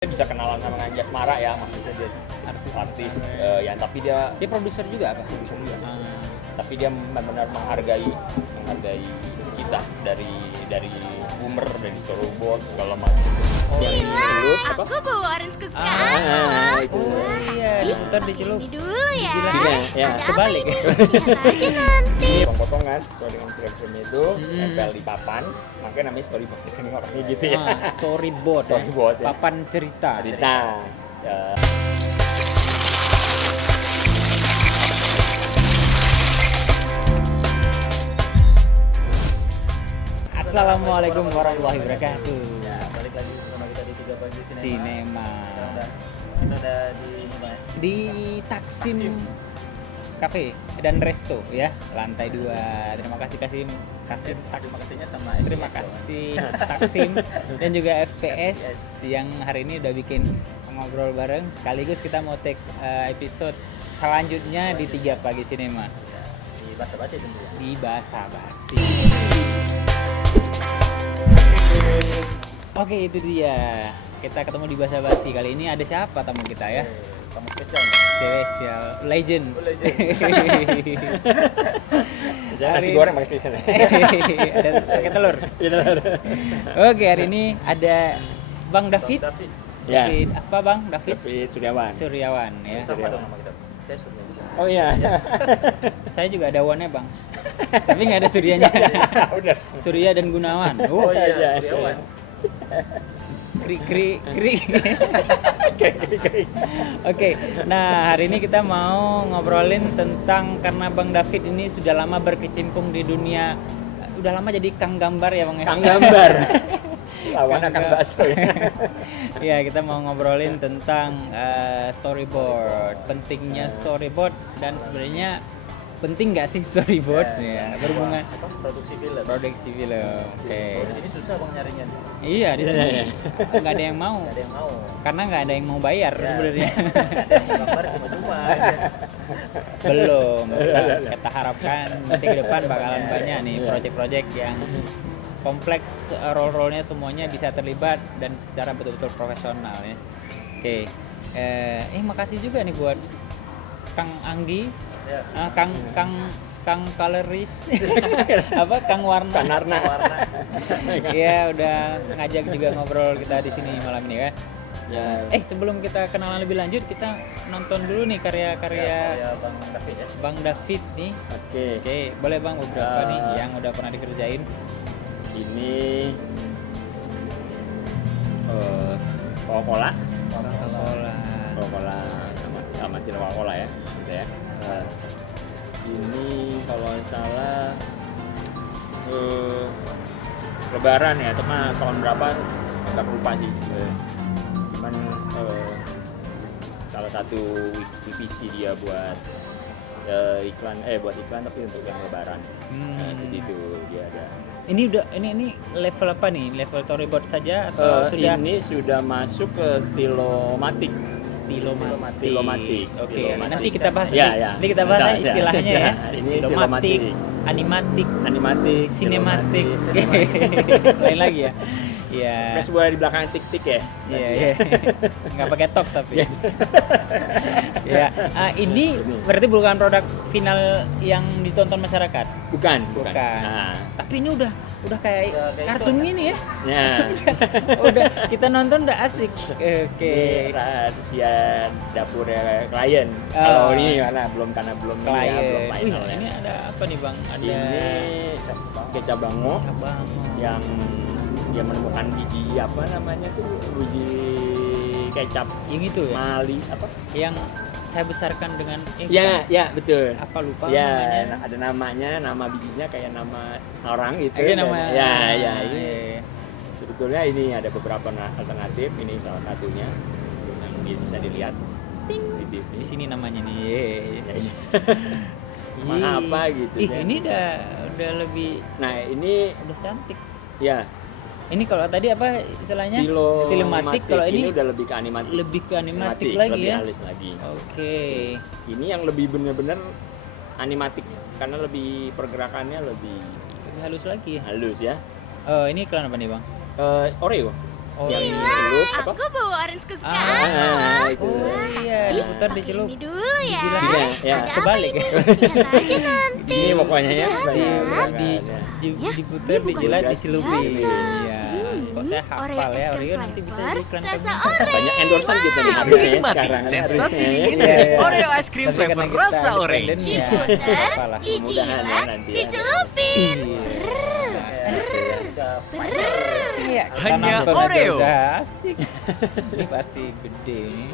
Bisa kenalan sama Anjasmara ya, maksudnya dia artis ya, tapi dia produser juga apa? produser juga. Tapi dia benar-benar menghargai kita dari boomer, dari storyboard segala macam. Gila, aku bawa orange kesukaan loh. Itu. Iya, ntar di Celup. Ini dulu ya. Ya. Ada Kebalik. apa ini? Lihat aja nanti. Potong-potongan sesuai dengan frame-frame itu nempel di papan, makanya namanya storyboard ini orangnya gitu ya. Storyboard Storyboard, ya. Papan cerita. Ya. Assalamualaikum warahmatullahi wabarakatuh. Ya, balik lagi bersama kita di 3 Pagi Sinema. Sinema. Sekarang kita udah Di Taksim Cafe dan Resto ya, lantai 2. Terima kasih Kasim. terima kasihnya sama Terima FPS kasih Taksim dan juga FPS yang hari ini udah bikin ngobrol bareng. Sekaligus kita mau take episode selanjutnya di 3 Pagi Sinema. Ya, di bahasa basi tentunya. Di Basa Basi. Oke, itu dia. Kita ketemu di Basa Basi. Kali ini ada siapa tamu kita ya? Tamu spesial nih. Spesial, legend. Oh, legend. Saya nasi Hari- goreng pakai spesial ya. Ada pakai telur. Oke, hari ini ada Bang David. David. Ya. David apa Bang? David David Suryawan. Suryawan ya. Sama dong nama kita. Saya Surya juga. Oh iya. Saya juga ada Wannya Bang. Tapi nggak ada Suryanya. Udah. Surya dan Gunawan. Oh iya, iya, Suryawan. Kri. Oke, nah hari ini kita mau ngobrolin tentang, karena Bang David ini sudah lama berkecimpung di dunia, udah lama jadi Kang Gambar ya Bang ya? Kang Gambar. Lawan Kang Gambar. Bakso ya. Ya, kita mau ngobrolin tentang storyboard, pentingnya storyboard, dan sebenarnya penting nggak sih storyboard ya, berhubungan Apa? Produksi film. produksi film. Oke. Kalau di sini susah Bang nyarinya. Iya, di sini Iya. nggak ada yang mau, Enggak ada yang mau. karena nggak ada yang mau bayar Ya. sebenarnya. Ada yang mau gambar cuma-cuma aja. Belum. Kita harapkan nanti ke depan bakalan banyak nih project-project yang kompleks, role-role-nya semuanya bisa terlibat dan secara betul-betul profesional ya. Oke. Makasih juga nih buat Kang Anggi, Ya. Kang Kaleris, apa Kang Warna. Kang Narna. Warna. Iya, udah ngajak juga ngobrol kita di sini malam ini ya. Ya. Sebelum kita kenalan lebih lanjut, kita nonton dulu nih karya-karya Ya, Bang David ya. Bang David nih. Oke. Oke, boleh Bang beberapa nih yang udah pernah dikerjain. Ini Coca-Cola. Coca-Cola. Amatir Coca-Cola ya, gitu ya. Ini kalau nggak salah Lebaran ya, teman tahun berapa agak lupa sih. Cuman salah satu divisi dia buat iklan tapi untuk yang Lebaran. Jadi itu dia ada. Ini level apa nih? Level storyboard saja atau sudah Ini sudah masuk ke Stilomatic. stilomatic? Stilomatic. Oke, Stilomatic. nanti kita bahas. Ya, ya. Nanti kita bahas Bisa, aja istilahnya ya. Ini Stilomatic, stilomatic. animatic, Animatic, cinematic. Stilomatic. Lain lagi ya. Iya. Terus boleh di belakang tik-tik ya. Iya. Nggak pakai top tapi. Ya. Ini berarti bukan produk final yang ditonton masyarakat. Bukan. Bukan. Nah, Tapi ini udah kayak Udah kayak kartun iklan, gini ya. ya. Udah kita nonton udah asik. Oke. Ini rahasia dapurnya klien. Oh. Kalau ini karena belum Klien. belum Wih, final ya. ini ada apa nih Bang? Ada Ini kecap bango cabang. yang dia menemukan biji apa namanya tuh, biji kecap Yang itu ya. Mali apa? Yang saya besarkan dengan Ya betul. apa lupa Ya, namanya. ada namanya, nama bijinya kayak nama orang gitu. Oke, Dan- nama. Ya, Iya. ini sebetulnya ini ada beberapa alternatif. Ini salah satunya yang bisa dilihat di TV. Di sini namanya nih. Yes. Ya, iya. Ih. Mana apa gitu Ih, ya. ini udah lebih Nah, ini udah cantik. ya Ini kalau tadi apa istilahnya? Stilomatic. Kalau ini udah lebih ke animatik. lebih ke animatik lagi lebih ya. halus lagi. Oke. Ini yang lebih bener-bener animatik karena lebih pergerakannya lebih Lebih halus lagi ya. halus ya. Ini iklan apa nih Bang? Oreo. Oh, yang Gila, celup apa? aku bawa orange kesukaanmu loh. Itu. Oh iya, diputar di celup. Ini dulu ya. Iya, ya. Ada apa Kebalik ini? ya? Lihat aja nanti. Ini pokoknya ya. Diputar, Ini bukan dijelat, beras dicelupin. biasa. Iya. Ini Kok saya Oreo hafal ya, es Oreo krim nanti bisa flavor diiklan rasa orange. Banyak endorsean kita nih harusnya ya Nikmati sekarang. sensasi harusnya. dingin Iya, dari iya. Oreo es krim Tapi karena flavor kita rasa independen, orange. ya, Diputar, apalah. Mudah-mudahan ya dijilat, nanti ya. dicelupin. Iya, Hanya kita nonton aja Oreo. udah asik. Ini pasti gede nih.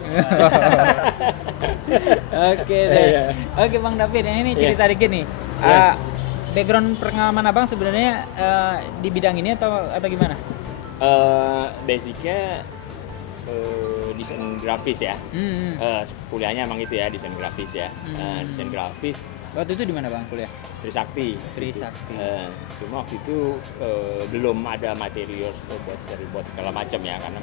Oke deh. Iya. Oke Bang David, ini Iya. cerita dikit nih. Iya. Background pengalaman Abang sebenarnya di bidang ini atau gimana? Basicnya desain grafis ya. Hmm. Kuliahnya emang itu ya, desain grafis ya. Desain grafis Waktu itu di mana Bang kuliah? Trisakti. Trisakti. Cuma waktu itu belum ada material buat storyboard segala macam ya, karena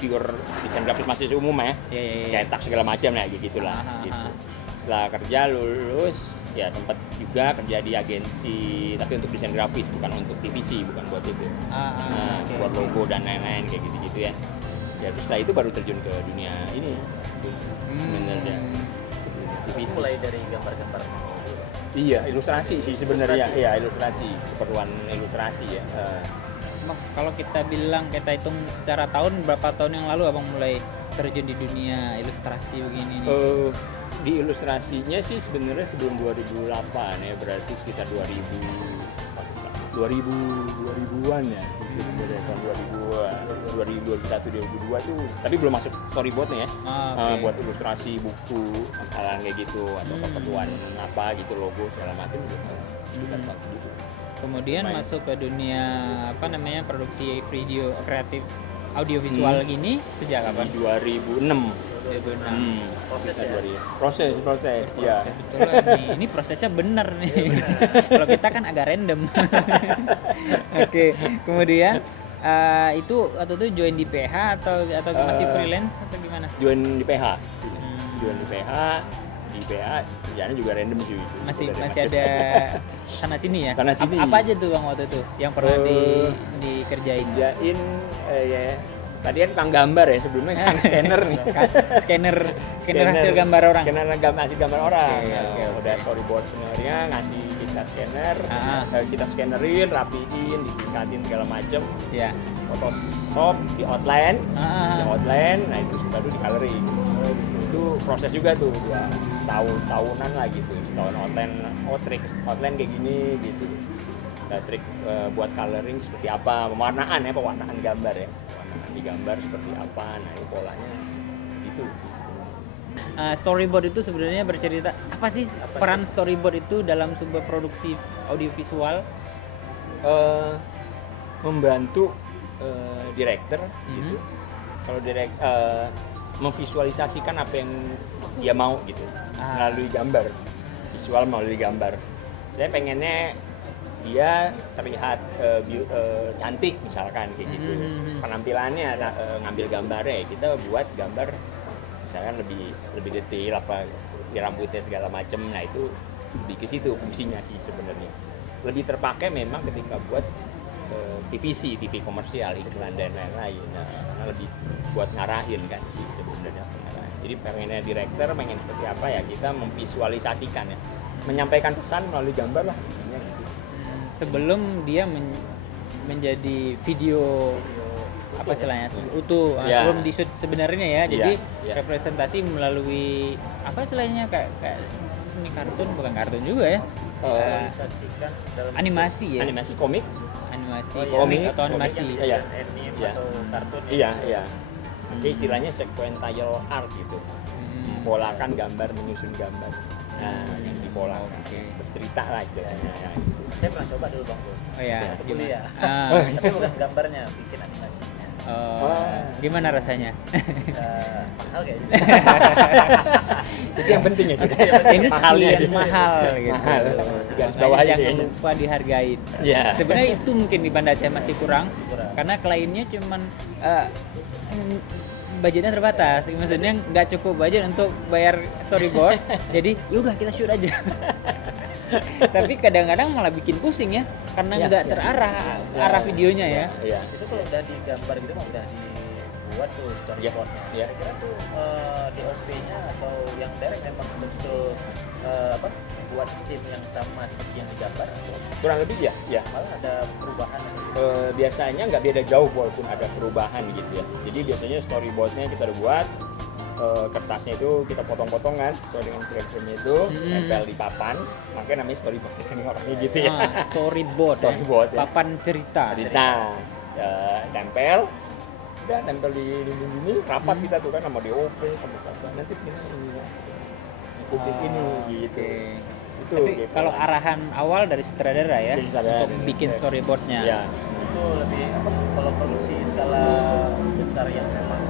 pure desain grafis masih umum ya. Iya. Cetak segala macam ya gitulah Aha. gitu. Setelah kerja lulus ya sempat juga kerja di agensi tapi untuk desain grafis, bukan untuk divisi, bukan buat itu. Oke. Buat logo dan lain-lain kayak gitu-gitu ya. Ya terus setelah itu baru terjun ke dunia ini. Sebenarnya. Divisi. Mulai dari gambar-gambar. Iya, ilustrasi sih sebenarnya. Ilustrasi. Iya, ilustrasi, keperluan ilustrasi ya. Bang, kalau kita hitung secara tahun, berapa tahun yang lalu Abang mulai terjun di dunia ilustrasi begini nih? Di ilustrasinya sih sebenarnya sebelum 2008 ya, berarti sekitar 2000-an ya sih sebenarnya, tahun 2001 2002 tuh, tapi belum masuk storyboardnya ya. Oke. Buat ilustrasi buku hal kayak gitu atau keperluan apa gitu, logo segala macam gitu. Sekitar tahun segitu. Kemudian Lumayan. masuk ke dunia produksi video kreatif audiovisual gini sejak Di kapan? 2006. 2006. Proses Kita ya? Proses ya. Kebetulan nih, ini prosesnya bener nih. Kalau kita kan agak random. Oke, kemudian itu waktu itu join di PH atau masih freelance atau gimana? Join di PH. Join di PH kerjaannya juga random sih. Masih Dari ada sana sini ya? Sana sini. Apa aja tuh Bang waktu itu yang pernah dikerjain? Kerjain ya. Tadi kan tukang gambar ya, sebelumnya kan scanner nih. Scanner hasil gambar orang. Scanner hasil gambar orang. Oke. Udah storyboard scenarionya, ngasih kita scanner, kita scannerin, rapiin, ditingkatin segala macem. Ya. Photoshop di outline, nah itu baru di coloring. Itu proses juga tuh, tahunan lah gitu. Setahun outline, outline kayak gini gitu. Trik buat coloring seperti apa, pewarnaan gambar ya, pewarnaan di gambar seperti apa, nah itu polanya gitu. Storyboard itu sebenarnya bercerita apa sih peran storyboard itu dalam sebuah produksi audiovisual? Membantu director gitu. Kalau memvisualisasikan apa yang dia mau gitu melalui gambar, visual melalui gambar. Saya pengennya dia terlihat cantik misalkan kayak gitu. Penampilannya ngambil gambarnya, kita buat gambar misalkan lebih detail apa di rambutnya segala macem. Nah itu lebih ke situ fungsinya sih sebenarnya. Lebih terpakai memang ketika buat TV komersial, iklan dan lain-lain. Nah, karena lebih buat ngarahin kan sih sebenarnya pengarahan. Jadi pengennya director pengen seperti apa ya, kita memvisualisasikan ya, menyampaikan pesan melalui gambar lah intinya gitu. Sebelum dia menjadi video apa istilahnya utuh, sebelum di shoot sebenarnya ya. Jadi representasi melalui apa istilahnya kayak seni kartun, bukan kartun juga ya. Visualisasikan dalam Animasi ya. Animasi komik. Komik atau animasi. Iya. anime atau kartun. Iya. Jadi istilahnya sequential art gitu. Polakan gambar, menyusun gambar. Nah, yang dipolakan. Bercerita lah istilahnya. Ya, gitu. Saya pernah coba dulu Bang Bro. Oh ya, Waktu kuliah. Ah. Tapi bukan gambarnya, bikin animasinya. Gimana rasanya? Mahal kayaknya. Itu yang penting ya. Ini sekalian mahal gitu. Mahal. Garis Makanya bawah aja jangan kayaknya. lupa dihargain. Iya. Sebenarnya itu mungkin di Banda Aceh masih kurang, karena kliennya cuman budgetnya terbatas. Maksudnya nggak cukup budget untuk bayar storyboard. Jadi yaudah kita shoot aja. Tapi kadang-kadang malah bikin pusing ya, karena nggak terarah arah videonya ya. Iya. Itu kalau udah digambar gitu mah udah di buat tuh storyboardnya. Iya. Kira-kira tuh DOP-nya atau yang direct memang betul buat scene yang sama seperti yang digambar atau Kurang lebih ya. malah ada perubahan? Biasanya nggak beda jauh walaupun ada perubahan gitu ya. Jadi biasanya storyboardnya kita udah buat, kertasnya itu kita potong-potong kan sesuai dengan frame-nya itu, nempel di papan, makanya namanya storyboard kan orangnya gitu ya. Storyboard, Storyboard, ya. papan cerita. Nah, tempel, udah tempel di ini rapat kita tuh kan sama DOP sama siapa nanti segini ini ya. Ikutin ini gitu. Itu Tapi gitu. kalau arahan awal dari sutradara ya Dari sutradara. untuk bikin storyboardnya. Ya, Itu lebih kalau produksi skala besar yang memang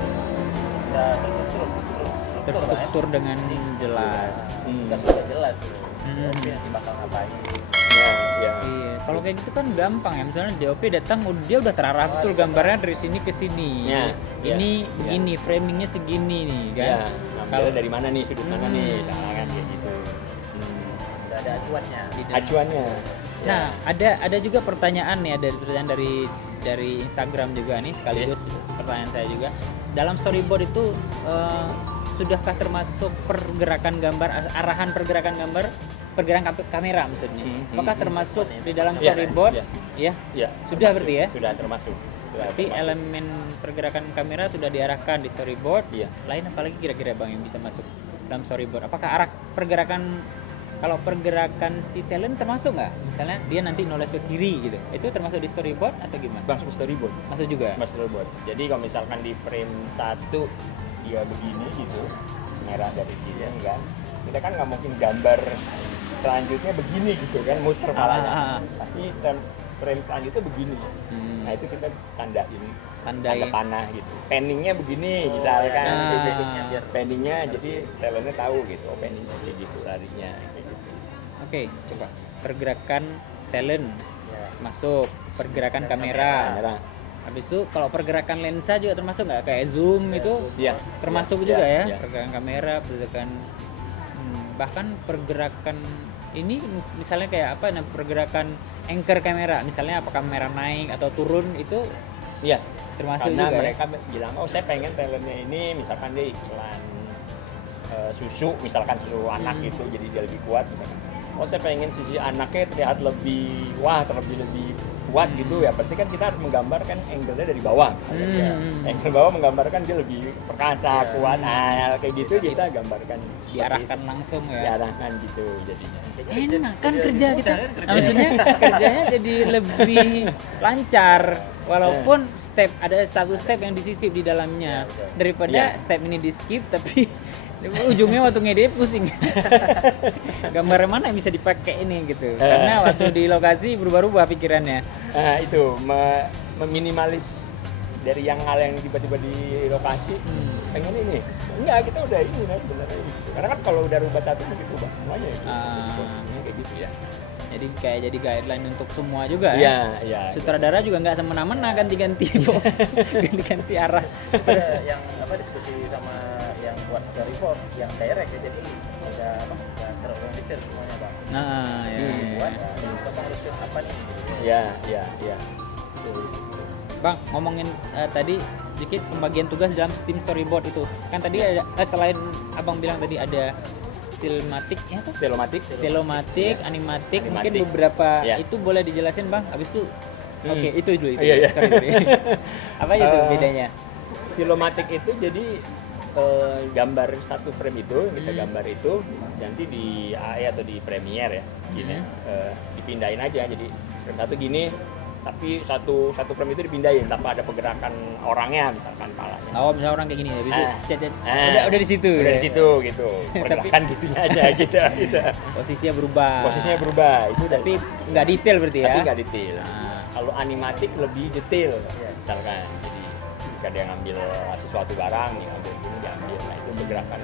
udah Terstruktur dengan jelas. Udah sudah jelas tuh. Hmm. DOP nanti bakal ngapain. ya. Iya, kalau kayak gitu kan gampang ya. Misalnya DOP datang, dia udah terarah betul gambarnya dari sini ke sini. Ya, ya, Ini ya. begini, framingnya segini nih kan. Ya, ngambilnya dari mana nih, sudut mana nih, Hmm. misalnya kan kayak gitu. Udah ada acuannya. Acuannya. Nah, ada juga pertanyaan nih, ada pertanyaan dari Instagram juga nih, sekaligus pertanyaan saya juga. Dalam storyboard itu sudahkah termasuk pergerakan gambar, arahan pergerakan gambar, pergerakan kamera maksudnya? Apakah termasuk di dalam Iya, storyboard? iya. Ya. Ya, Sudah termasuk. berarti ya? Sudah termasuk. Berarti elemen pergerakan kamera sudah diarahkan di storyboard. Iya. Lain apalagi kira-kira Bang yang bisa masuk dalam storyboard? Apakah arah pergerakan, kalau pergerakan si talent termasuk nggak? Misalnya dia nanti noleh ke kiri gitu, itu termasuk di storyboard atau gimana? Masuk ke storyboard. Masuk juga. Mas storyboard. Jadi kalau misalkan di frame 1 dia begini gitu, merah dari sini kan, kita kan nggak mungkin gambar selanjutnya begini gitu kan, muter palanya. Pasti frame selanjutnya begini. Nah itu kita tandain, tanda panah gitu. Panningnya begini, misalkan. Ah. Panningnya jadi talentnya tahu gitu, panningnya kayak gitu larinya. Kayak gitu. Oke, coba pergerakan talent Ya. masuk, pergerakan kamera. Kamera. Habis itu kalau pergerakan lensa juga termasuk nggak? Kayak zoom itu Iya. termasuk Iya, juga ya, iya. pergerakan kamera, pergerakan bahkan pergerakan ini misalnya kayak apa? Nah, pergerakan anchor kamera, misalnya apakah kamera naik atau turun itu Iya. termasuk Karena juga. mereka bilang, oh saya pengen talentnya ini, misalkan dia iklan susu, misalkan susu anak gitu, jadi dia lebih kuat misalkan. Oh saya pengen sisi anaknya terlihat lebih lebih kuat gitu ya, berarti kan kita harus menggambarkan angle-nya dari bawah misalnya. Ya. Angle bawah menggambarkan dia lebih perkasa, kuat, kayak gitu kita gambarkan seperti diarahkan itu. langsung ya. Diarahkan gitu jadinya. Enak kan kerja kita. Nah, maksudnya kerjanya jadi lebih lancar walaupun ada satu step yang disisip di dalamnya daripada Iya. step ini di skip tapi ujungnya waktu ngedit pusing. Gambar mana yang bisa dipakai ini gitu. Karena waktu di lokasi berubah-ubah pikirannya. Nah itu meminimalis dari yang hal yang tiba-tiba di lokasi pengen ini enggak, kita udah ini kan sebenarnya gitu. Karena kan kalau udah rubah satu mungkin rubah semuanya gitu. Kayak gitu ya. Jadi kayak jadi guideline untuk semua juga ya. Iya, iya. Sutradara juga nggak semena-mena ganti-ganti ganti-ganti arah. Ada yang diskusi sama yang buat storyboard yang direct ya, jadi udah terorganisir semuanya Bang. Nah, ya. Buat kita harus shoot apa nih? Iya. Bang, ngomongin tadi sedikit pembagian tugas dalam tim storyboard itu. Kan tadi ada selain Abang bilang tadi ada stilmatik, ya apa? Stilomatik, animatik, mungkin Animatik. beberapa Ya. itu boleh dijelasin Bang. Habis itu oke, itu dulu itu. Iya. Sorry. Apa itu bedanya? Stilomatik itu jadi gambar satu frame itu kita gambar itu nanti di AE atau di Premiere ya gini dipindahin aja, jadi frame satu gini tapi satu frame itu dipindahin tanpa ada pergerakan orangnya, misalkan palanya. Oh, misalnya orang kayak gini habis itu Ah. udah di situ. Udah di situ gitu. Pergerakan gitunya aja gitu. Posisinya berubah. Posisinya berubah itu Tapi nggak detail berarti ya. tapi nggak detail. Ah. Kalau animatik lebih detail misalkan. Jadi jika dia ngambil sesuatu barang, dia ngambil ini diambil, nah itu pergerakan.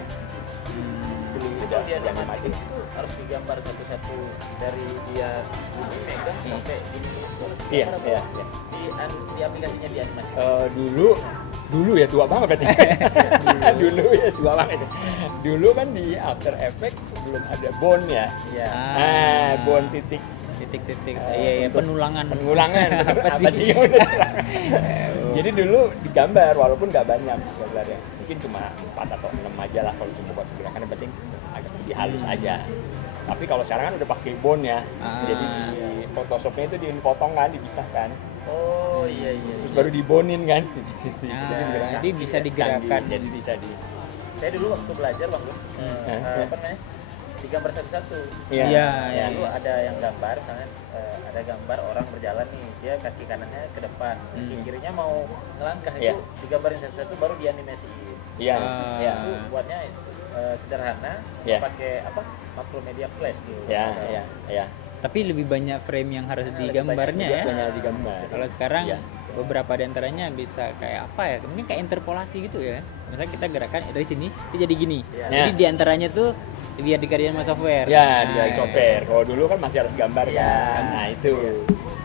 Itu kalau dia animatik itu harus digambar satu-satu dari dia ini megang sampai ini itu harus Iya, digambar iya, apa? iya. Di aplikasinya di animasi. Dulu ya tua banget berarti. Dulu ya tua banget. Dulu kan di After Effects belum ada bond ya. Iya. Bond titik Titik-titik. Iya, untuk penulangan. pengulangan. Apa sih? Jadi dulu digambar walaupun nggak banyak gambarnya, mungkin cuma 4 atau 6 aja lah kalau cuma buat gerakan, yang penting agak lebih halus aja. Tapi kalau sekarang kan udah pakai bone ya, jadi di Photoshopnya itu dipotong kan, dipisahkan, Oh iya. terus baru dibonin kan. Jadi bisa digerakkan. Jadi bisa di. Saya dulu waktu belajar Bang Gun, apa namanya? Digambar satu-satu. Iya. Dulu ada yang gambar, misalnya ada gambar orang berjalan nih, dia kaki kanannya ke depan, kaki kirinya mau ngelangkah, Iya. itu digambarin satu-satu baru dianimasiin. Iya. Iya. Itu buatnya sederhana, Iya. pakai apa? Macromedia Flash dulu. Iya. Tapi lebih banyak frame yang harus lebih digambarnya ya. Banyak digambar. Kalau sekarang Iya. beberapa diantaranya bisa kayak apa ya? Mungkin kayak interpolasi gitu ya. Misalnya kita gerakan dari sini, itu jadi gini. Iya. Jadi diantaranya tuh biar dikerjain sama software. Ya, Nah, di software. Kalau dulu kan masih harus gambar Iya. kan. Nah, itu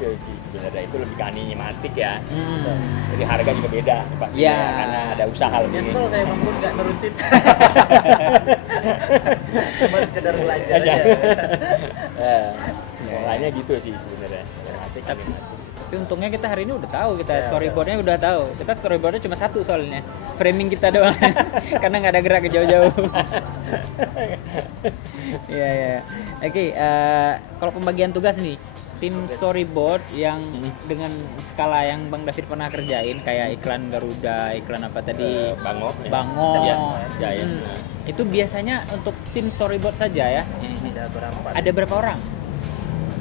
sih sebenarnya itu lebih ke animatik ya. Hmm. Jadi harga juga beda pasti Iya. karena ada usaha lebih. Nyesel saya Bang Gun nggak nerusin. Cuma sekedar belajar Aja. aja. Polanya gitu sih sebenarnya. Animatik. Tapi untungnya kita hari ini udah tahu, kita Ya, storyboardnya udah tahu. Kita storyboardnya cuma satu soalnya, framing kita doang, karena nggak ada gerak ke jauh-jauh. Iya. Oke, kalau pembagian tugas nih, tim storyboard yang dengan skala yang Bang David pernah kerjain, kayak iklan Garuda, iklan apa tadi, Bango. ya. Bango, Iya, Jaya. itu biasanya untuk tim storyboard saja ya. Ada berapa? Ada berapa orang?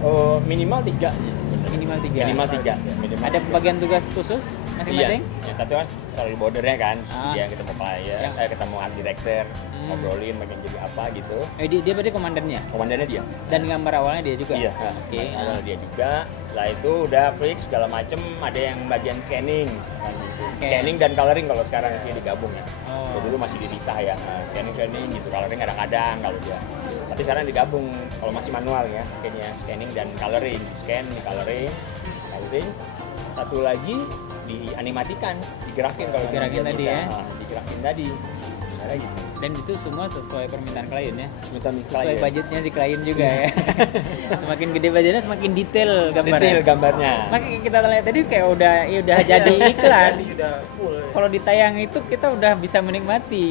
Oh, minimal 3 sih sebenarnya. Minimal 3. Minimal 3. Ada pembagian tugas khusus masing-masing? Iya. Yang satu kan storyboardernya kan, dia ketemu klien, Yang- ketemu art director, ngobrolin bagian jadi apa gitu. Dia berarti komandannya? Komandannya dia. Dan gambar awalnya dia juga? Iya. Oke. Awal dia juga. Setelah itu udah fix segala macem. Ada yang bagian scanning, kan gitu. Scanning dan coloring kalau sekarang sih digabung ya. Oh. Kalau dulu masih dipisah ya. Nah, scanning gitu, coloring kadang-kadang kalau dia. Tapi sekarang digabung. Kalau masih manual ya, kayaknya scanning dan coloring, di scan, di coloring. Satu lagi dianimatikan, digerakin kalau Digerakin dia tadi bisa. ya. Nah, digerakin tadi. Cara gitu. Dan itu semua sesuai permintaan klien ya? Minta Sesuai budgetnya si klien juga ya? Semakin gede budgetnya semakin detail gambarnya? Detail gambarnya. Makanya kita lihat tadi kayak udah jadi iklan. Jadi udah full. Kalau ditayang itu kita udah bisa menikmati.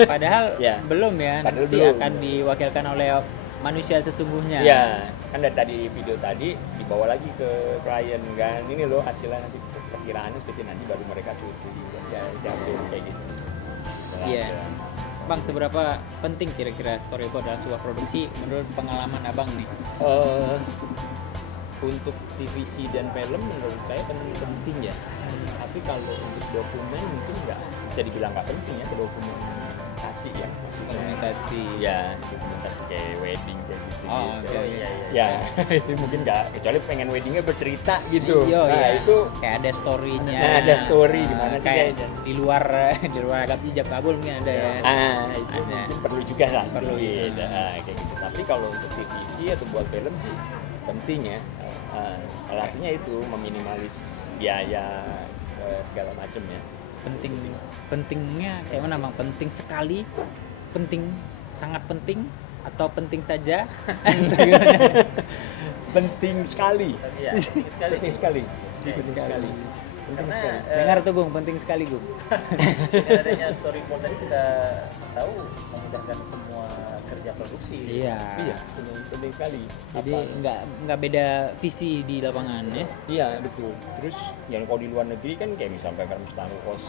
Padahal Ya. belum ya, Padahal nanti belum. akan diwakilkan oleh manusia sesungguhnya. Iya, kan dari tadi video tadi dibawa lagi ke klien kan. Ini loh hasilnya nanti perkiraannya seperti nanti baru mereka syuting. Ya, siapin kayak gitu. Iya. Bang, seberapa penting kira-kira storyboard dalam sebuah produksi menurut pengalaman Abang nih? Untuk TVC dan film menurut saya penting ya. Tapi kalau untuk dokumen mungkin nggak bisa dibilang nggak penting ya, ke dokumentasi ya. Komunikasi. Ya, dokumentasi kayak wedding kayak gitu. Oh, gitu. oke. Iya. Ya, itu mungkin nggak, kecuali pengen weddingnya bercerita gitu. Iya, Nah, iya. itu kayak ada story-nya. Nah, ada story gimana sih kayak kayaknya. di luar agak ijab kabul mungkin ada ya. itu Ada. mungkin perlu juga lah, Perlu, gitu. Kayak gitu. Tapi kalau untuk TVC atau buat film sih penting ya. Salah satunya itu meminimalis biaya segala macam ya. Pentingnya kayak mana Bang? Penting sekali, penting, sangat penting, atau penting saja? Penting sekali. Iya, penting sekali Penting sih. sekali. Penting Penting sekali. Penting Karena sekali. Dengar tuh Gung, penting sekali Gung. dengan adanya storyboard tadi kita tahu memudahkan semua kerja produksi. Iya. Iya, penting sekali. Jadi Apa? nggak beda visi di lapangan ya. Iya, betul. Terus yang kalau di luar negeri kan kayak misalnya kayak Star Wars,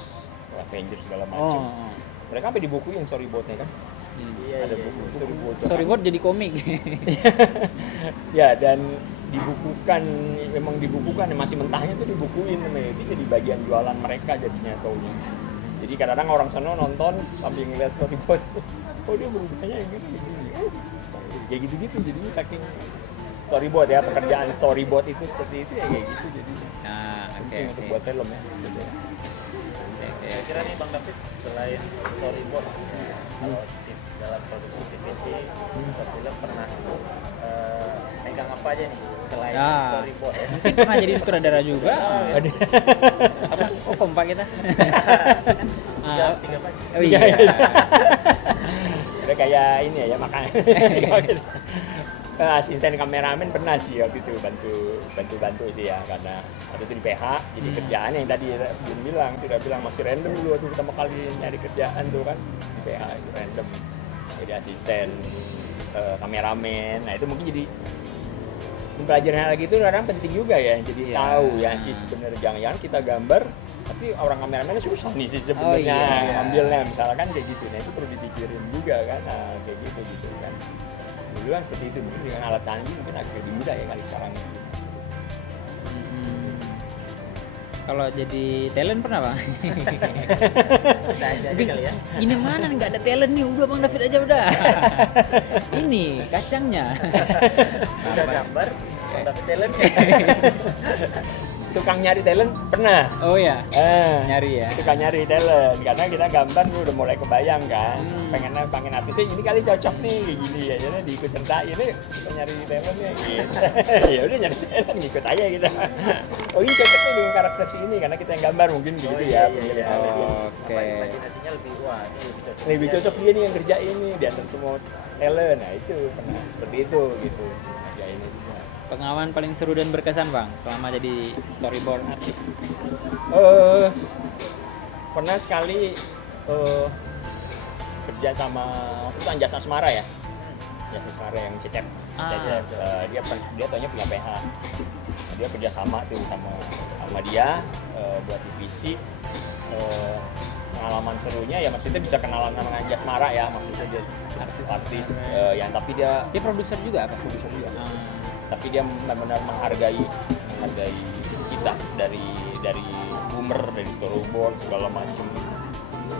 Avengers segala macam. Oh. Mereka sampai dibukuin storyboardnya kan. Iya, Ada iya, buku iya. storyboard. Storyboard jadi komik. Ya, dan dibukukan, memang dibukukan, masih mentahnya tuh dibukuin namanya. Itu jadi bagian jualan mereka jadinya taunya. Jadi kadang-kadang orang sana nonton sambil ngeliat storyboard, oh dia berubahnya yang gini. Kayak gitu-gitu, jadinya saking storyboard ya, pekerjaan storyboard itu seperti itu ya kayak gitu jadinya. Nah, oke. Penting untuk buat film ya. Kira-kira nih Bang David, selain storyboard, kalau dalam produksi TVC atau film pernah megang apa aja nih selain Ah. storyboard ya? Mungkin pernah jadi sutradara juga. Aduh. Sama, oh kompak kita. Tiga apa aja? Oh iya. Udah kayak ini ya makan. asisten kameramen pernah sih waktu itu bantu sih ya, karena waktu itu di PH jadi kerjaan yang tadi belum bilang, tidak bilang masih random dulu waktu pertama kali nyari kerjaan tuh kan di PH itu random jadi asisten kameramen. Nah itu mungkin jadi pelajaran lagi itu orang penting juga ya, jadi tahu ya sih sebenarnya jangan kita gambar tapi orang kameramen susah nih sih sebenarnya ngambilnya misalkan kayak gitu. Nah itu perlu dipikirin juga kan, kayak gitu kan. Dulu kan seperti itu, mungkin dengan alat canggih mungkin agak lebih mudah ya kali sekarang ini. Kalau jadi talent pernah bang? Udah aja kali ya. Ini mana nggak ada talent nih, udah bang David aja udah. Ini kacangnya. Udah gambar, udah ke talent ya. Tukang nyari talent pernah. Oh ya, nyari ya. Tukang nyari talent karena kita gambar udah mulai kebayang kan, pengen artisnya ini kali cocok nih kayak gini ya, jadi diikut sertain nih kita nyari talentnya gitu. Ya udah nyari talent ngikut aja kita. Oh ini cocok nih dengan karakter si ini karena kita yang gambar mungkin gitu ya. Oke. Imajinasinya lebih ini Lebih cocok dia nih yang kerja ini di antara semua talent. Nah itu pernah seperti itu gitu. Kerja ini juga. Pengalaman paling seru dan berkesan bang selama jadi storyboard artist? Pernah sekali kerja sama itu Anjas Asmara ya, Anjas Asmara yang Cecep. Dia taunya punya PH, dia kerja sama tuh sama dia buat divisi. Pengalaman serunya ya maksudnya bisa kenalan sama Anjas Asmara ya, maksudnya dia artis yang tapi dia Produser juga apa? produser juga. Tapi dia benar-benar menghargai kita dari boomer, dari storyboard segala macam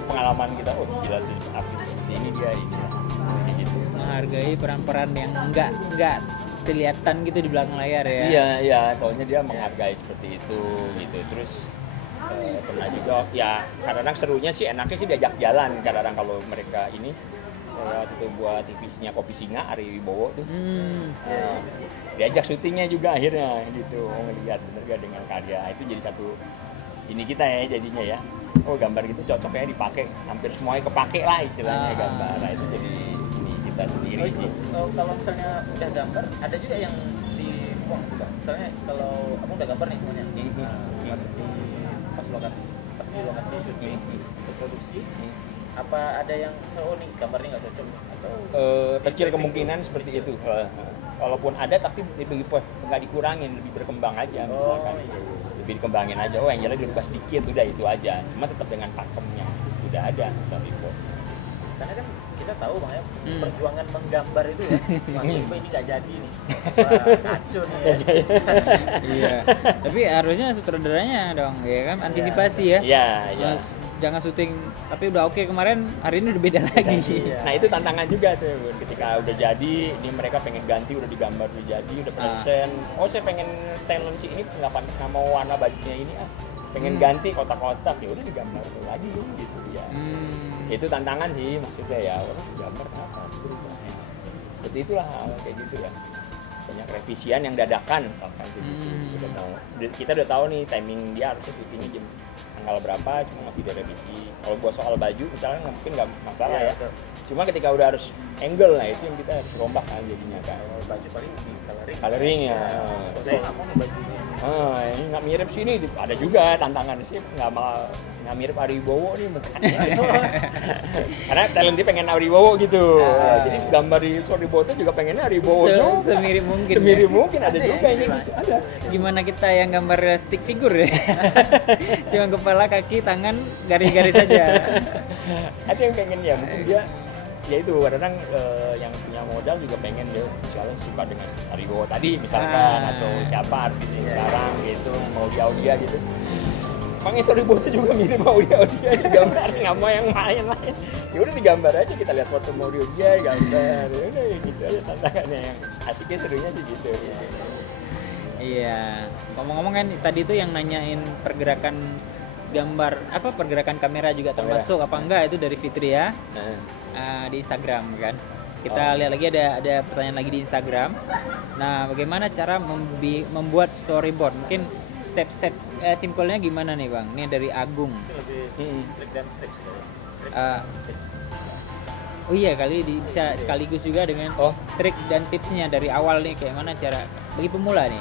pengalaman kita. Oh gila sih artis seperti ini dia ini gitu. Menghargai peran-peran yang enggak kelihatan gitu di belakang layar ya. Iya, taunya dia menghargai seperti itu gitu. Terus pernah juga ya kadang-kadang serunya sih enaknya sih diajak jalan kadang-kadang kalau mereka ini waktu itu buat divisinya Kopi Singa Ari Wibowo tuh diajak syutingnya juga akhirnya gitu. Ngelihat bener gak dengan karya itu jadi satu ini kita ya jadinya ya, oh gambar gitu cocoknya dipakai hampir semuanya kepake lah istilahnya gambar. Nah itu jadi ini kita sendiri sih. Kalau misalnya udah gambar ada juga yang dibuang juga, misalnya kalau aku udah gambar nih semuanya pas di lokasi syuting untuk produksi apa ada yang nih gambarnya nggak cocok atau kecil kemungkinan seperti itu. Walaupun ada tapi lebih nggak dikurangin, lebih berkembang aja misalkan. Lebih dikembangin aja, oh yang jalan dirubah sedikit udah itu aja, cuma tetap dengan pakem yang udah ada gitu. Karena kan kita tahu bang ya perjuangan menggambar itu ya, wah ini nggak jadi nih, wah kacau nih ya. Iya, tapi harusnya sutradaranya dong ya kan antisipasi ya. Iya. Jangan syuting tapi udah oke kemarin, hari ini udah beda lagi. Nah itu tantangan juga tuh Bun. Ketika udah jadi ini mereka pengen ganti, udah digambar udah jadi udah present. Oh saya pengen talent si ini nggak mau warna bajunya ini pengen ganti kotak-kotak, ya udah digambar lagi gitu ya. Itu tantangan sih maksudnya ya, orang gambar apa berubah ya. Seperti itulah kayak gitu ya. Banyak revisian yang dadakan misalkan gitu. Kita udah tahu nih timing dia harusnya syutingnya jam tanggal berapa, cuma masih direvisi. Kalau buat soal baju misalnya mungkin nggak masalah ya. Cuma ketika udah harus angle, nah itu yang kita harus rombak kan jadinya kan. Baju paling di Coloring ya. Apa nih bajunya? Ini nggak mirip sini, ada juga tantangan sih nggak mirip Ari Wibowo nih mukanya. Karena talent dia pengen Ari Wibowo gitu. Jadi gambar di storyboard juga pengennya Ari Wibowo juga. Semirip mungkin. Semirip mungkin ada juga yang gitu. Ada. Gimana kita yang gambar stick figure ya? Cuma kepala, kaki, tangan, garis-garis saja. Ada yang pengen ya, mungkin dia ya itu kadang yang punya modal juga pengen dia misalnya suka dengan Ari Wibowo tadi misalkan atau siapa artis yang sekarang gitu mau dia gitu. Makanya storyboardnya juga mirip Maudio dia digambar, nggak mau yang lain. Ya udah digambar aja, kita lihat foto Maudio dia gambar. Ya udah gitu aja tantangannya, yang asiknya serunya sih gitu. Iya. Ngomong-ngomong kan tadi itu yang nanyain pergerakan gambar pergerakan kamera juga termasuk apa enggak, itu dari Fitri ya. Di Instagram kan. Kita lihat lagi ada pertanyaan lagi di Instagram. Nah, bagaimana cara membuat storyboard? Mungkin step-step simpelnya gimana nih Bang? Ini dari Agung. Itu lebih trik dan trik sekali. Oh iya kali bisa sekaligus juga dengan trik dan tipsnya dari awal nih kayak mana cara bagi pemula nih.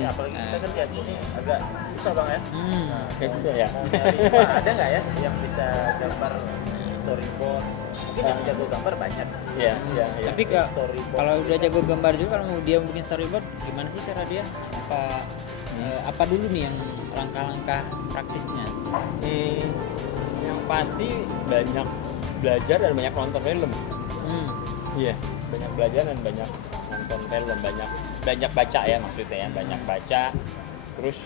Ya, apalagi kita kan di Aceh ini agak susah bang ya. Kayak gitu ya. Ada nggak ya yang bisa gambar storyboard? Mungkin yang jago gambar banyak sih. Iya. Tapi kalau udah jago gambar juga kalau mau dia bikin storyboard gimana sih cara dia? Apa dulu nih yang langkah-langkah praktisnya? Yang pasti banyak belajar dan banyak nonton film. Iya, banyak belajar dan banyak nonton film, banyak baca ya maksudnya ya, banyak baca. Terus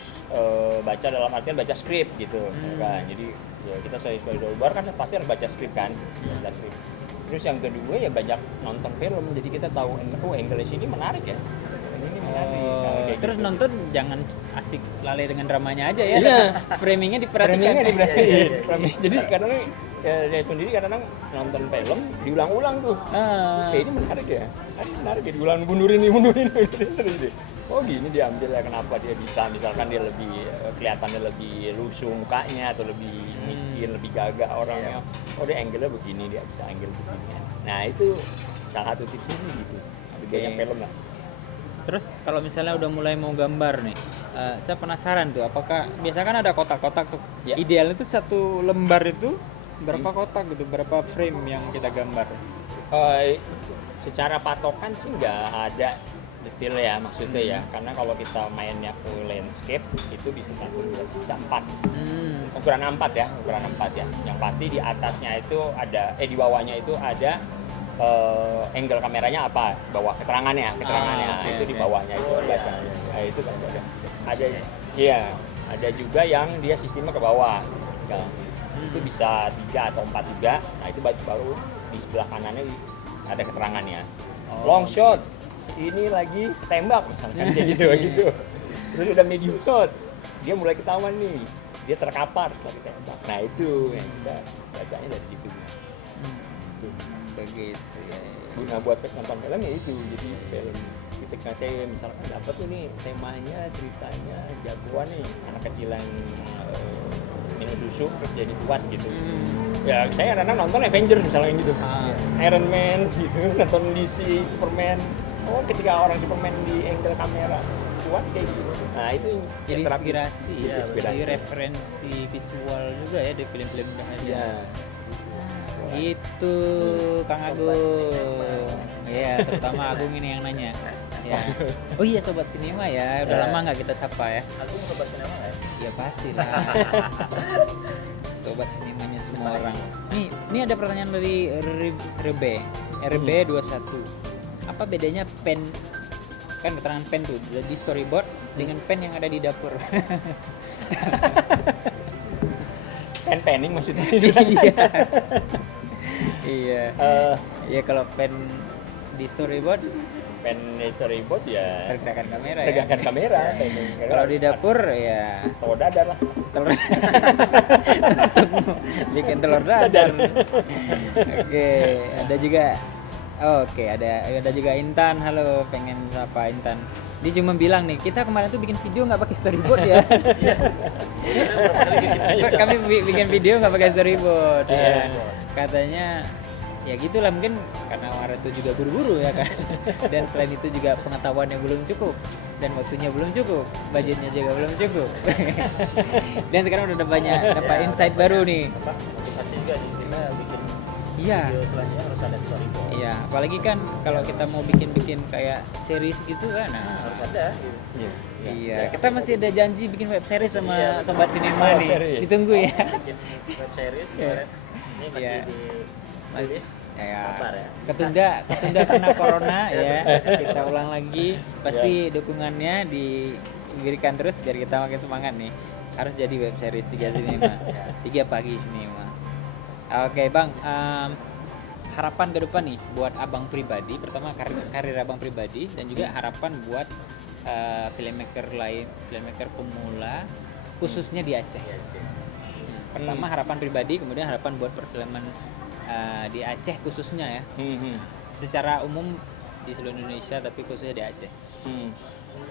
baca dalam artian baca skrip gitu kan. Jadi ya kita sebagai storyboard kan pasti harus baca skrip kan, baca skrip. Terus yang kedua ya banyak nonton film, jadi kita tahu angle sini menarik ya. Ini menarik. Kayak Terus gitu. nonton jangan asik lalai dengan dramanya aja ya. Iya. Framingnya diperhatikan. Framingnya diperhatiin. Jadi kadang saya sendiri kadang nonton film diulang-ulang tuh. Ini menarik ya. Ini menarik ya, diulang mundurin terus. Oh gini diambil ya, kenapa dia bisa, misalkan dia lebih kelihatannya lebih lusuh mukanya atau lebih miskin, lebih gagah orangnya. Oh dia angle-nya begini, dia bisa angle begini. Nah itu salah satu tipsnya sih gitu. Ada banyak film lah. Terus kalau misalnya udah mulai mau gambar nih, saya penasaran tuh, apakah biasa kan ada kotak-kotak tuh. Ya. Idealnya tuh satu lembar itu berapa kotak gitu, berapa frame yang kita gambar? Secara patokan sih nggak ada detail ya maksudnya ya, karena kalau kita mainnya ke landscape itu bisa 1, 2, bisa 4. Ukuran 4 ya, Yang pasti di atasnya itu ada, di bawahnya itu ada angle kameranya apa, bawah keterangannya, itu di bawahnya itu baca. Nah, itu kan ada, iya, ada juga yang dia sistemnya ke bawah. Itu bisa 3 atau 4 juga. Nah itu baru di sebelah kanannya ada keterangannya. Long shot, ini lagi tembak misalkan kayak gitu. Terus udah medium shot, dia mulai ketahuan nih, dia terkapar lagi tembak. Nah itu yang kita bacanya dari situ. Begitu ya. Nah buat nonton film ya itu, jadi film ketika saya misalkan dapat ini temanya, ceritanya jagoan nih, anak kecil yang minum susu terus jadi kuat gitu. Ya saya kadang nonton Avengers misalnya gitu, Iron Man gitu, nonton DC, Superman. Oh ketika orang Superman di angle kamera kuat kayak gitu. Nah itu Jadi saya terapin. inspirasi, Iya, jadi referensi visual juga ya di film-film Dahadia. Iya. Itu Kang Agung. Iya, terutama Agung ini yang nanya. Ya. Oh iya sobat sinema ya, udah lama nggak kita sapa ya. Aku mau coba sinema nggak ya? Ya pasti lah. Sobat sinemanya semua orang. Nih ada pertanyaan dari RB21. Apa bedanya pen, kan keterangan pen tuh di storyboard dengan pen yang ada di dapur? Penning maksudnya. Iya. Ya kalau pen di storyboard ya pergerakan kamera ya. pergerakan kamera. Kalau di dapur ya telur dadar lah. telur bikin telur dadar. Oke, ada juga Intan. Halo, pengen sapa Intan. Dia cuma bilang nih, kita kemarin tuh bikin video nggak pakai storyboard ya. Kami bikin video nggak pakai storyboard ya. Katanya ya gitulah, mungkin karena kemarin itu juga buru-buru ya kan. Dan selain itu juga pengetahuannya belum cukup dan waktunya belum cukup, budgetnya juga belum cukup. Dan sekarang udah dapat insight baru nih. Motivasi juga sih kita bikin Iya. video selanjutnya harus ada storyboard. Iya, apalagi kan kalau kita mau bikin kayak series gitu kan. Harus ada. Gitu. Iya, kita masih ada janji bikin web series sama Iya, sobat sinema web nih. series. Ditunggu ya. Bikin web series kemarin. Ini masih Iya. di Mas, sabar ya. Ketunda karena corona ya. Kita ulang lagi. Pasti dukungannya diberikan terus biar kita makin semangat nih. Harus jadi web series 3 sinema. 3 pagi sinema. Oke, Bang. Harapan ke depan nih buat Abang pribadi, pertama karir Abang pribadi dan juga harapan buat filmmaker lain, filmmaker pemula khususnya di Aceh. Pertama harapan pribadi, kemudian harapan buat perfilman di Aceh khususnya ya. Secara umum di seluruh Indonesia tapi khususnya di Aceh.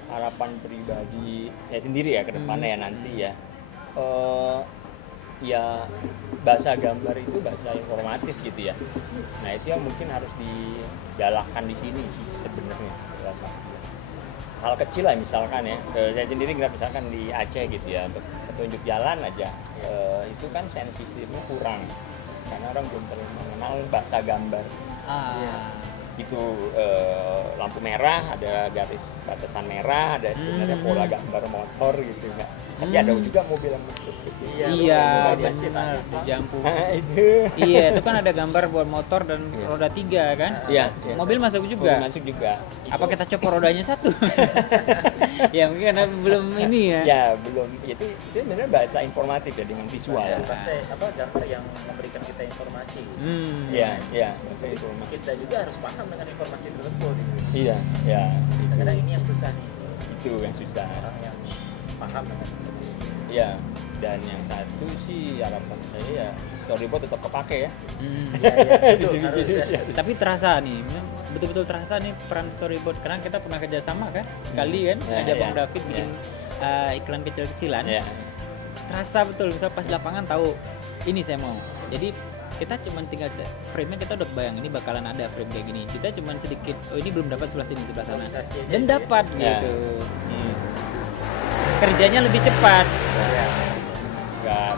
Harapan pribadi saya sendiri ya ke depannya ya nanti ya. ya bahasa gambar itu bahasa informatif gitu ya. Nah itu yang mungkin harus digalakkan di sini sih sebenarnya. Hal kecil lah misalkan ya, saya sendiri nggak misalkan di Aceh gitu ya, untuk petunjuk jalan aja, itu kan sense systemnya kurang karena orang belum terlalu mengenal bahasa gambar. Itu lampu merah, ada garis batasan merah, ada sebenarnya pola gambar motor gitu nggak. Tapi ada juga mobil yang masuk ke sini. Iya, benar di Jampu. Itu. Iya, itu kan ada gambar buat motor dan roda 3 kan? Iya. Mobil masuk juga. Mobil masuk juga. Apa kita copot rodanya satu? Ya mungkin karena belum ini ya. Ya belum. Itu sebenarnya bahasa informatif ya dengan visual. Gambar yang memberikan kita informasi. Iya. Bahasa informatif. Kita juga harus paham dengan informasi tersebut. Iya. Kadang-kadang ini yang susah nih. Itu yang susah. Orang yang paham dengan informasi. Iya. Dan yang satu sih harapan saya ya storyboard tetap kepake ya. Itu harus ya. Tapi terasa nih, betul-betul terasa nih peran storyboard karena kita pernah kerjasama kan sekali kan, ada Bang David bikin iklan kecil-kecilan. Terasa betul, misal pas di lapangan tahu ini saya mau. Jadi kita cuma tinggal frame-nya, kita udah bayang ini bakalan ada frame kayak gini. Kita cuma sedikit, oh ini belum dapat sebelah sini, sebelah sana, dan dapat gitu. Kerjanya lebih cepat. Nggak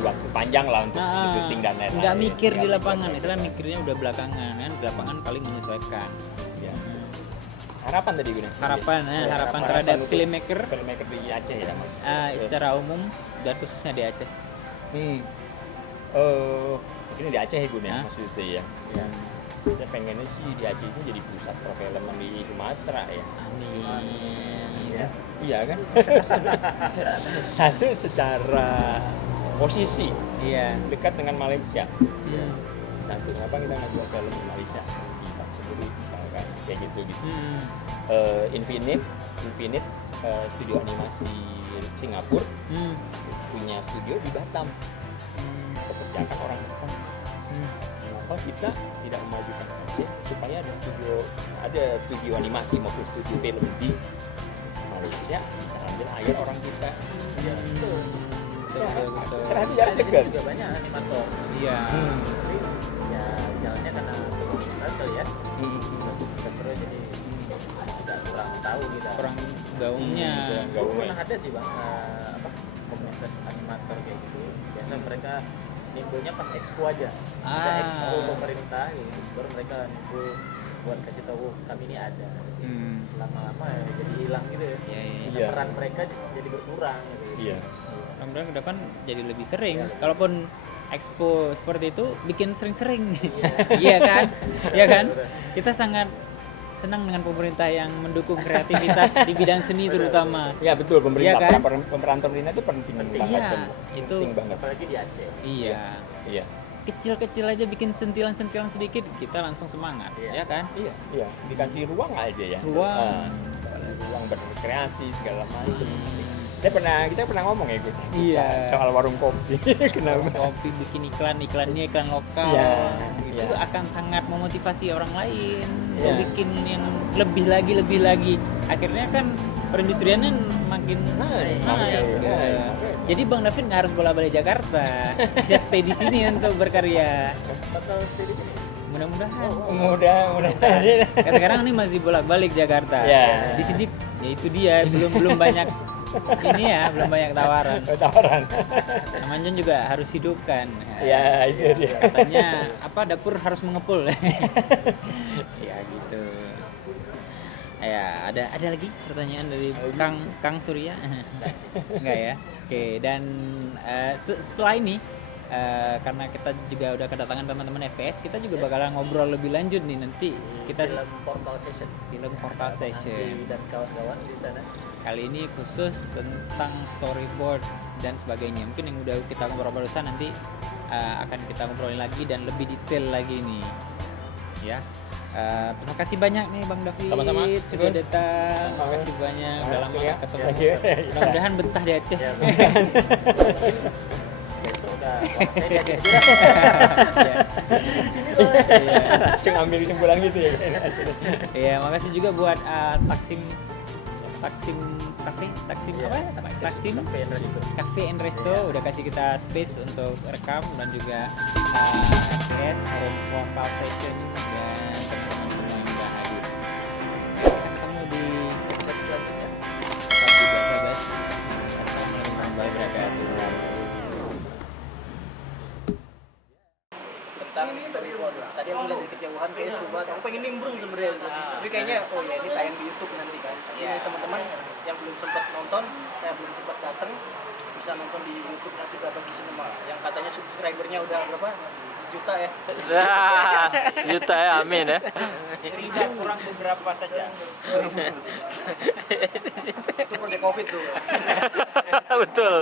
waktu panjang lah untuk shooting dan lain-lain. Nggak mikir di lapangan, istilahnya mikirnya udah belakangan kan, di lapangan paling menyesuaikan. Ya. Harapan tadi gue. Harapan terhadap filmmaker di Aceh ya Mas. Secara umum dan khususnya di Aceh. Mungkin di Aceh ya gue maksudnya ya. Saya pengennya sih di Aceh itu jadi pusat perfilman di Sumatera ya. Amin. Iya kan? Satu secara posisi dekat dengan Malaysia. Satu, kenapa kita nggak buat film di Malaysia? Kita sendiri misalkan kayak gitu. Infinite studio animasi Singapura punya studio di Batam, pekerjakan orang Batam. Kenapa kita tidak memajukan Aceh supaya ada studio animasi maupun studio film di Malaysia bisa ambil air orang kita. Iya, betul. Karena itu jarak dekat. Juga banyak animator. Iya. Tapi ya jalannya karena komunitas kali ya. Komunitas terus jadi agak kurang tahu kita. Kurang gaungnya. Dulu pernah ada sih Bang, komunitas animator kayak gitu. Biasa mereka nimbulnya pas expo aja. Ada expo pemerintah gitu. Baru mereka nimbul buat kasih tahu kami ini ada. Lama-lama ya jadi hilang gitu ya. Iya. Peran mereka jadi berkurang gitu. Iya. Mudah-mudahan ke depan jadi lebih sering. Kalaupun expo seperti itu bikin sering-sering. Iya kan? Iya kan? Kita sangat senang dengan pemerintah yang mendukung kreativitas di bidang seni terutama. Ya betul, pemerintah, kan? peran pemerintah itu penting banget. Iya, itu penting banget. Apalagi di Aceh. Iya. Kecil-kecil aja bikin sentilan-sentilan sedikit kita langsung semangat, ya kan? Iya. Dikasih ruang aja ya. Ruang berkreasi segala macam. Kita pernah ngomong ya gue. Soal warung kopi. Kenapa? Kopi bikin iklannya iklan lokal. Itu akan sangat memotivasi orang lain. Bikin yang lebih lagi. Akhirnya kan perindustriannya makin naik. Jadi Bang David nggak harus bolak-balik Jakarta, bisa stay di sini untuk berkarya. Bakal stay di sini. Mudah-mudahan. Mudah-mudahan. Kan sekarang ini masih bolak-balik Jakarta. Di sini ya itu dia belum banyak ini ya, belum banyak tawaran. Namanya juga harus hidupkan. Ya itu dia. Katanya dapur harus mengepul. Ya gitu. Ya, ada lagi pertanyaan dari Kang Surya? Enggak ya? Oke, dan setelah ini karena kita juga udah kedatangan teman-teman FPS, kita juga bakalan ngobrol lebih lanjut nih nanti. Kita film Portal Session. Dan kawan-kawan di sana. Kali ini khusus tentang storyboard dan sebagainya. Mungkin yang udah kita ngobrol barusan nanti akan kita ngobrolin lagi dan lebih detail lagi nih. Ya. Terima kasih banyak nih Bang David. Sama-sama. Sudah datang. Terima kasih banyak. Udah lama ya. ketemu. Mudah-mudahan betah di Aceh. Besok udah saya diajak di sini loh. Langsung ambil kesimpulan gitu ya. Iya, makasih juga buat Taksim Taksim Cafe, Taksim apa? Taksim Cafe and Resto. Cafe and Resto udah kasih kita space untuk rekam, dan juga FS Forum Vocal Session dan teman-teman semua yang udah hadir. Kita ketemu di Episode selanjutnya. Sabtu biasa guys. Assalamualaikum warahmatullahi wabarakatuh. Tentang misteri itu tadi aku lihat dari kejauhan kayak seru banget, aku pengen nimbrung sebenarnya tapi kayaknya oh ya ini tayang di YouTube nanti kan. Jadi teman-teman yang belum sempat nonton, belum sempat datang, bisa nonton di YouTube nanti Bagi Cinema yang katanya subscribernya udah berapa juta ya. Juta ya, amin ya. Tidak kurang beberapa saja. Itu project COVID tuh. Betul.